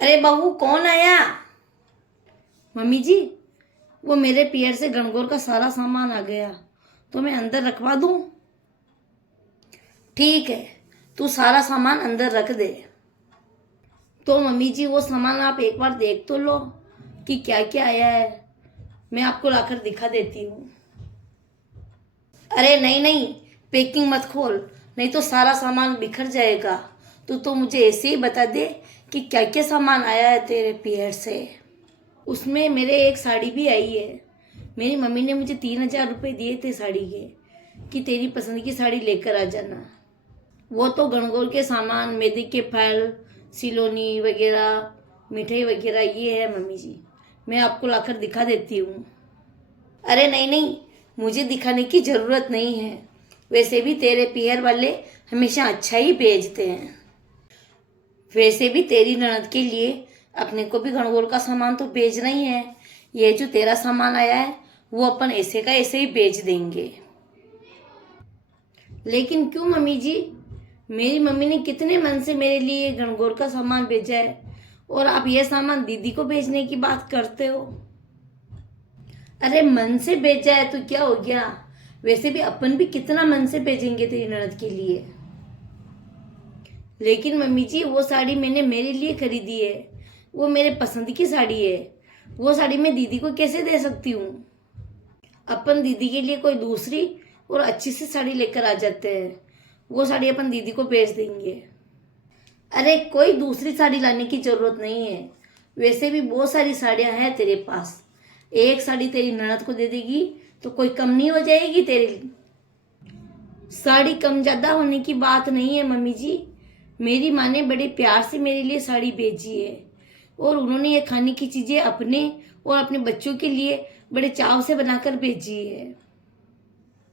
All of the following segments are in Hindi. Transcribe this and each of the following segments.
अरे बहू कौन आया? मम्मी जी, वो मेरे पियर से गणगौर का सारा सामान आ गया, तो मैं अंदर रखवा दूं? ठीक है, तू सारा सामान अंदर रख दे। तो मम्मी जी वो सामान आप एक बार देख तो लो कि क्या क्या आया है, मैं आपको लाकर दिखा देती हूँ। अरे नहीं नहीं, पैकिंग मत खोल, नहीं तो सारा सामान बिखर जाएगा। तू तो मुझे ऐसे ही बता दे कि क्या क्या सामान आया है तेरे पियर से। उसमें मेरे एक साड़ी भी आई है। मेरी मम्मी ने मुझे 3,000 रुपये दिए थे साड़ी के, कि तेरी पसंद की साड़ी लेकर आ जाना। वो तो गणगौर के सामान, मेहंदी के फल, सिलोनी वगैरह, मिठाई वगैरह ये है मम्मी जी, मैं आपको लाकर दिखा देती हूँ। अरे नहीं नहीं, मुझे दिखाने की ज़रूरत नहीं है, वैसे भी तेरे पियर वाले हमेशा अच्छा ही भेजते हैं। वैसे भी तेरी ननद के लिए अपने को भी गणगौर का सामान तो भेजना ही है। ये जो तेरा सामान आया है वो अपन ऐसे का ऐसे ही बेच देंगे। लेकिन क्यों मम्मी जी? मेरी मम्मी ने कितने मन से मेरे लिए गणगौर का सामान भेजा है, और आप ये सामान दीदी को भेजने की बात करते हो। अरे मन से भेजा है तो क्या हो गया, वैसे भी अपन भी कितना मन से भेजेंगे तेरी ननद के लिए। लेकिन मम्मी जी वो साड़ी मैंने मेरे लिए खरीदी है, वो मेरे पसंद की साड़ी है, वो साड़ी मैं दीदी को कैसे दे सकती हूँ? अपन दीदी के लिए कोई दूसरी और अच्छी सी साड़ी लेकर आ जाते हैं, वो साड़ी अपन दीदी को भेज देंगे। अरे कोई दूसरी साड़ी लाने की जरूरत नहीं है, वैसे भी बहुत सारी साड़ियाँ हैं तेरे पास। एक साड़ी तेरी ननद को दे देगी तो कोई कम नहीं हो जाएगी तेरे लिए? साड़ी कम ज़्यादा होने की बात नहीं है मम्मी जी, मेरी माँ ने बड़े प्यार से मेरे लिए साड़ी भेजी है, और उन्होंने ये खाने की चीज़ें अपने और अपने बच्चों के लिए बड़े चाव से बनाकर भेजी है।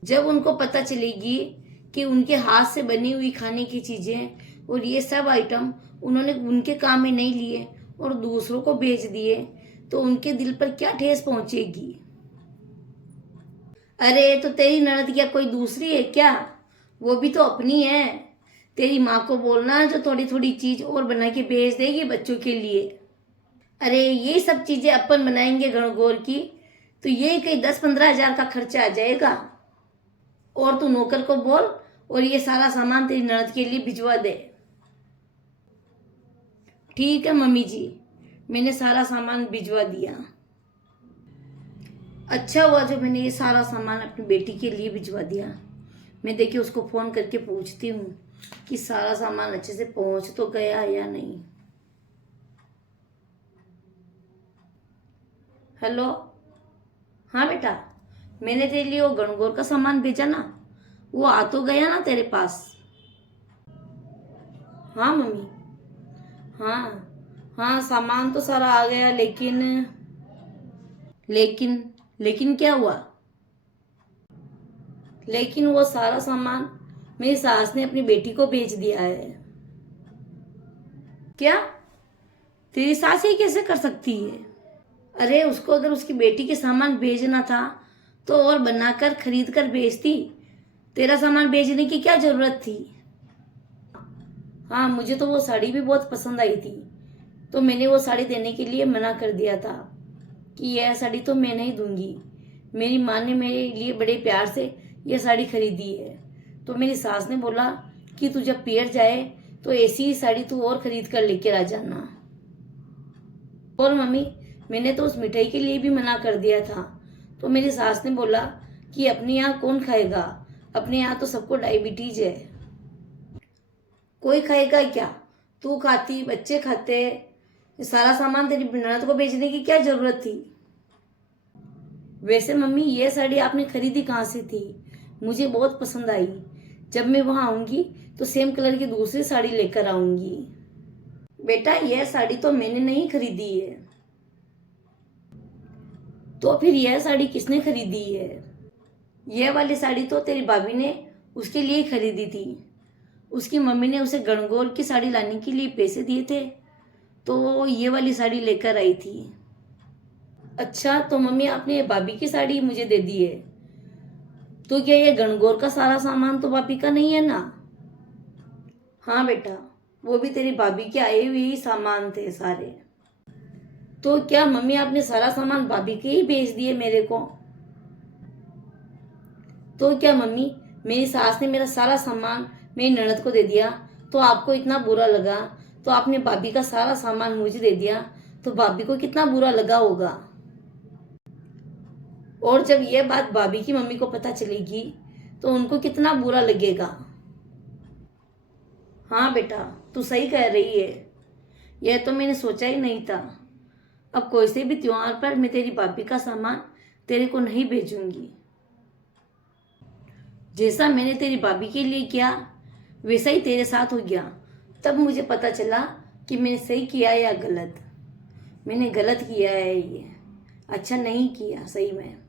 जब उनको पता चलेगी कि उनके हाथ से बनी हुई खाने की चीज़ें और ये सब आइटम उन्होंने उनके काम में नहीं लिए और दूसरों को भेज दिए, तो उनके दिल पर क्या ठेस पहुंचेगी। अरे तो तेरी ननद क्या कोई दूसरी है क्या? वो भी तो अपनी है। तेरी माँ को बोलना जो थोड़ी थोड़ी चीज और बना के भेज देगी बच्चों के लिए। अरे ये सब चीजें अपन बनाएंगे गणगौर की, तो ये कहीं 10-15 हजार का खर्चा आ जाएगा। और तू नौकर को बोल और ये सारा सामान तेरी ननद के लिए भिजवा दे। ठीक है मम्मी जी, मैंने सारा सामान भिजवा दिया। अच्छा हुआ जो मैंने ये सारा सामान अपनी बेटी के लिए भिजवा दिया। मैं देखिए उसको फ़ोन करके पूछती हूँ कि सारा सामान अच्छे से पहुँच तो गया या नहीं। हेलो, हाँ बेटा, मैंने तेरे लिए वो गणगौर का सामान भेजा ना, वो आ तो गया ना तेरे पास? हाँ मम्मी, हाँ हाँ, सामान तो सारा आ गया, लेकिन लेकिन लेकिन क्या हुआ? लेकिन वो सारा सामान मेरी सास ने अपनी बेटी को बेच दिया है। क्या? तेरी सास ये कैसे कर सकती है? अरे उसको अगर उसकी बेटी के सामान भेजना था तो और बनाकर खरीद कर बेचती, तेरा सामान बेचने की क्या जरूरत थी? हाँ, मुझे तो वो साड़ी भी बहुत पसंद आई थी, तो मैंने वो साड़ी देने के लिए मना कर दिया था कि यह साड़ी तो मैं नहीं दूंगी। मेरी माँ ने मेरे लिए बड़े प्यार से यह साड़ी खरीदी है, तो मेरी सास ने बोला कि तू जब पियर जाए तो ऐसी ही साड़ी तू और खरीद कर लेकर आ जाना। और मम्मी, मैंने तो उस मिठाई के लिए भी मना कर दिया था, तो मेरी सास ने बोला कि अपने यहाँ कौन खाएगा, अपने यहाँ तो सबको डायबिटीज है। कोई खाएगा क्या? तू खाती, बच्चे खाते, ये सारा सामान तेरी ननद को बेचने की क्या जरूरत थी? वैसे मम्मी ये साड़ी आपने खरीदी कहाँ से थी? मुझे बहुत पसंद आई। जब मैं वहाँ आऊंगी तो सेम कलर की दूसरी साड़ी लेकर आऊंगी। बेटा यह साड़ी तो मैंने नहीं खरीदी है। तो फिर यह साड़ी किसने खरीदी है? यह वाली साड़ी तो तेरी भाभी ने उसके लिए खरीदी थी। उसकी मम्मी ने उसे गणगौर की साड़ी लाने के लिए पैसे दिए थे, तो वो ये वाली साड़ी लेकर आई थी। अच्छा, तो मम्मी आपने भाभी की साड़ी मुझे दे दी है, तो क्या ये गणगौर का सारा सामान तो भाभी का नहीं है ना? हाँ बेटा, वो भी तेरी भाभी के आए हुए ही सामान थे सारे। तो क्या मम्मी आपने सारा सामान भाभी के ही भेज दिए मेरे को? तो क्या मम्मी मेरी सास ने मेरा सारा सामान मेरी ननद को दे दिया तो आपको इतना बुरा लगा? तो आपने भाभी का सारा सामान मुझे दे दिया तो भाभी को कितना बुरा लगा होगा? और जब यह बात भाभी की मम्मी को पता चलेगी तो उनको कितना बुरा लगेगा। हाँ बेटा, तू सही कह रही है। यह तो मैंने सोचा ही नहीं था। अब कोई से भी त्योहार पर मैं तेरी भाभी का सामान तेरे को नहीं भेजूंगी। जैसा मैंने तेरी भाभी के लिए किया वैसा ही तेरे साथ हो गया। तब मुझे पता चला कि मैंने सही किया या गलत। मैंने गलत किया है, ये अच्छा नहीं किया सही में।